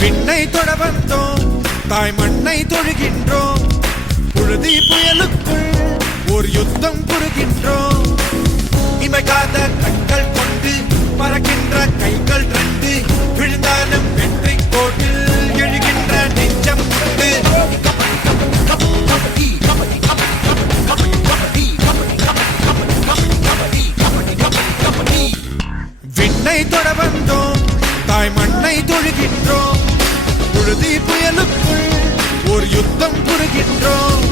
விண்ணை தொட வந்தோம், தாய் மண்ணை தொழுகின்றோம். புழுதி புயலுக்குள் ஒரு யுத்தம் புரிகின்றோம். இமைக்காத கண்கள் கொண்டு பறக்கின்ற கைகள் ரெண்டு, விழுந்தாலும் வெற்றி கோட்டில் எழுகின்ற நெஞ்சம் உண்டு. விண்ணை தொட வந்தோம், தாய் மண்ணை தொழுகின்றோம். புழுதி புயலுக்குள் ஒரு யுத்தம் புரிகின்றோம்.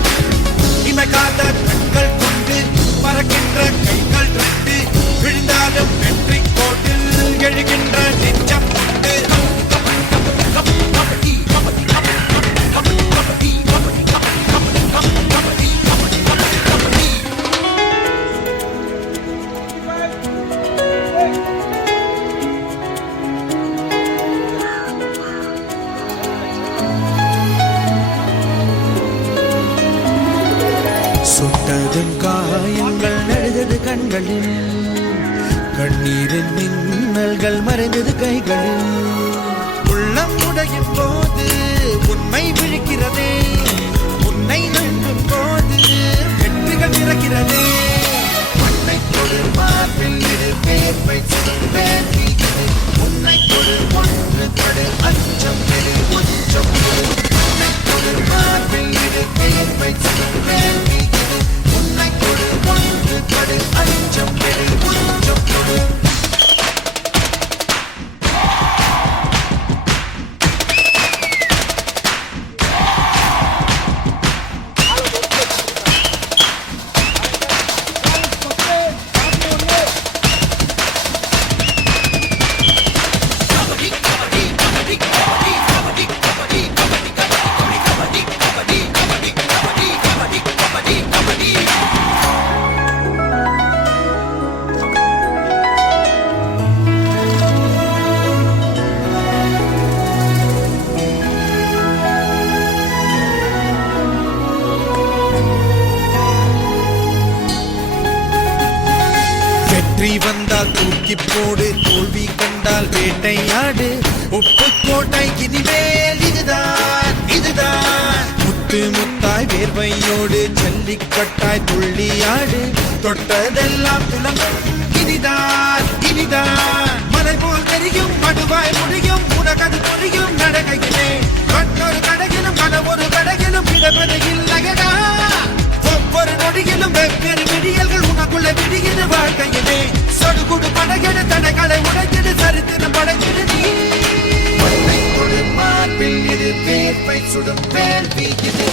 இமைக்காத கண்கள் கொண்டு பறக்கின்ற கைகள் ரெண்டு, விழுந்தாலும் வெற்றி கோட்டில் எழுகின்ற நெஞ்சம் உண்டு. சுட்டதும் காயங்கள் நடுதது கண்களில், கண்ணீரின் மின்னல்கள் மறைந்தது கைகளில். உள்ளம் உடையும் போது உண்மை விழிக்கிறதே, உன்னை நம்பும் போது வெற்றிகள் இறக்கிறதே. மண்ணை கொடு மார்பில் இரு பேர்வை வேண்டி, உன்னை கொடு ஒன்று கொடு அச்சம் பெரு உச்சம் கொடு. மண்ணை கொடு மார்பில் இரு பேர்வை வேண்டி, அச்சம் பெரு உச்சம் கொடு. வெற்றி வந்தால் தூக்கி போடு, தோல்வி கண்டால் வேட்டையாடு. உப்பு கோட்டை இனிமேல் இதுதான் இதுதான். முத்து முத்தாய் வேர்வையோடு ஜல்லிக்கட்டாய் துள்ளியாடு. தொட்டதெல்லாம் துலங்கும் இனிதான் இனிதான். மலை போல் தெரியும் மடுவாய் முடியும், உனகது புரியும் நடகையிலே. கண்ணொரு கடையிலும் மனமொரு கடையிலும் இடபெற இல்லையடா. ஒவ்வொரு நொடியிலும் வெவ்வேறு விடியல்கள் உனக்குள்ள விடியின வாழ்க்கையிலே. சொடுகுடு படையெடு தடைகளை உடைத்திடு, சரித்திரம் படைத்திடு நீ. மண்ணை தொடு மார்பில் இரு வேர்வை சுடும் வேள்வி இது.